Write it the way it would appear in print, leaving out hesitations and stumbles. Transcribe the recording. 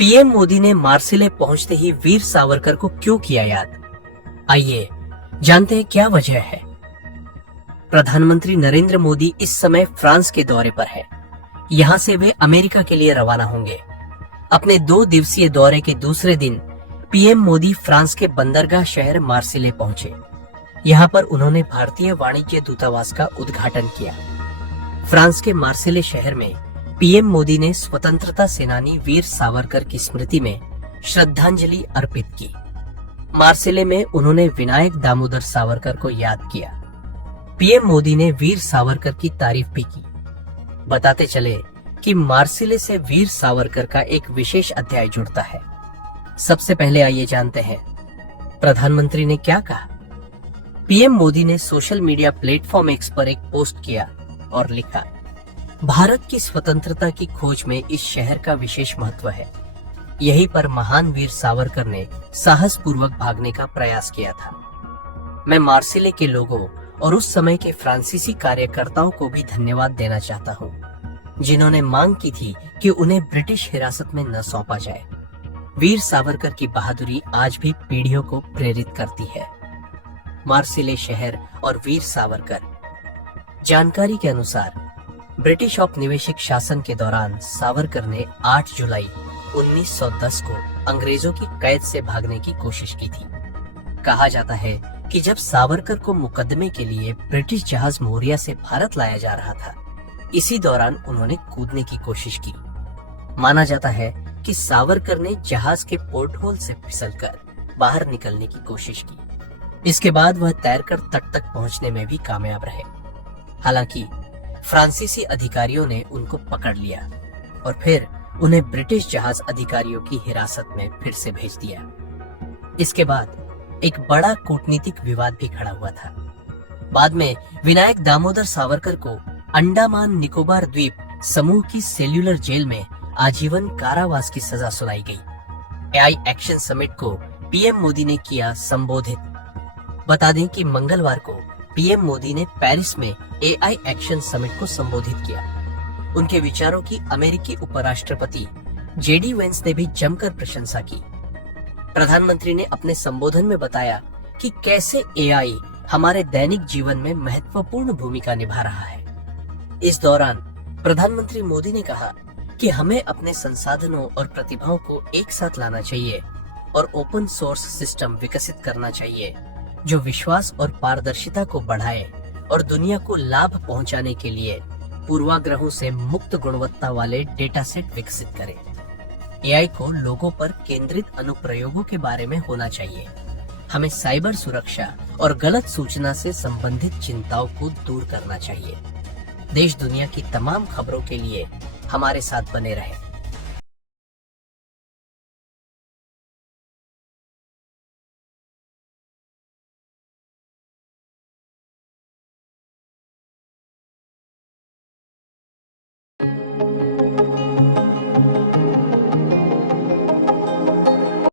PM Modi ने Marseille पहुंचते ही वीर सावरकर को क्यों किया याद? आइए जानते हैं क्या वजह है। प्रधानमंत्री नरेंद्र मोदी इस समय फ्रांस के दौरे पर है। यहां से वे अमेरिका के लिए रवाना होंगे। अपने 2 दिवसीय दौरे के दूसरे दिन पीएम मोदी फ्रांस के बंदरगाह शहर मार्सिले पहुंचे। यहां पर उन्होंने भारतीय वाणिज्य दूतावास का उद्घाटन किया। फ्रांस के मार्सिले शहर में पीएम मोदी ने स्वतंत्रता सेनानी वीर सावरकर की स्मृति में श्रद्धांजलि अर्पित की। मार्सिले में उन्होंने विनायक दामोदर सावरकर को याद किया। पीएम मोदी ने वीर सावरकर की तारीफ भी की। बताते चले कि मार्सिले से वीर सावरकर का एक विशेष अध्याय जुड़ता है। सबसे पहले आइए जानते हैं प्रधानमंत्री ने क्या कहा। पीएम मोदी ने सोशल मीडिया प्लेटफॉर्म एक्स पर एक पोस्ट किया और लिखा, भारत की स्वतंत्रता की खोज में इस शहर का विशेष महत्व है। यहीं पर महान वीर सावरकर ने साहस पूर्वक भागने का प्रयास किया था। मैं मार्सिले के लोगों और उस समय के फ्रांसीसी कार्यकर्ताओं को भी धन्यवाद देना चाहता हूँ, जिन्होंने मांग की थी कि उन्हें ब्रिटिश हिरासत में न सौंपा जाए। वीर सावरकर की बहादुरी आज भी पीढ़ियों को प्रेरित करती है। मार्सिले शहर और वीर सावरकर। जानकारी के अनुसार ब्रिटिश औपनिवेशिक शासन के दौरान सावरकर ने 8 जुलाई 1910 को अंग्रेजों की कैद से भागने की कोशिश की थी। कहा जाता है कि जब सावरकर को मुकदमे के लिए ब्रिटिश जहाज मोरिया से भारत लाया जा रहा था, इसी दौरान उन्होंने कूदने की कोशिश की। माना जाता है कि सावरकर ने जहाज के पोर्ट होल से फिसलकर बाहर निकलने की कोशिश की। इसके बाद वह तैरकर तट तक पहुंचने में भी कामयाब रहे। हालांकि फ्रांसीसी अधिकारियों ने उनको पकड़ लिया और फिर उन्हें ब्रिटिश जहाज अधिकारियों की हिरासत में फिर से भेज दिया। इसके बाद एक बड़ा कूटनीतिक विवाद भी खड़ा हुआ था। बाद में विनायक दामोदर सावरकर को अंडमान निकोबार द्वीप समूह की सेल्यूलर जेल में आजीवन कारावास की सजा सुनाई गई। एआई एक्शन समिट को पीएम मोदी ने किया संबोधित। बता दें कि मंगलवार को पीएम मोदी ने पेरिस में एआई एक्शन समिट को संबोधित किया। उनके विचारों की अमेरिकी उपराष्ट्रपति जेडी वेंस ने भी जमकर प्रशंसा की। प्रधानमंत्री ने अपने संबोधन में बताया कि कैसे एआई हमारे दैनिक जीवन में महत्वपूर्ण भूमिका निभा रहा है। इस दौरान प्रधानमंत्री मोदी ने कहा कि हमें अपने संसाधनों और प्रतिभाओं को एक साथ लाना चाहिए और ओपन सोर्स सिस्टम विकसित करना चाहिए जो विश्वास और पारदर्शिता को बढ़ाए और दुनिया को लाभ पहुंचाने के लिए पूर्वाग्रहों से मुक्त गुणवत्ता वाले डेटा सेट विकसित करे। एआई को लोगों पर केंद्रित अनुप्रयोगों के बारे में होना चाहिए। हमें साइबर सुरक्षा और गलत सूचना से संबंधित चिंताओं को दूर करना चाहिए। देश दुनिया की तमाम खबरों के लिए हमारे साथ बने रहें।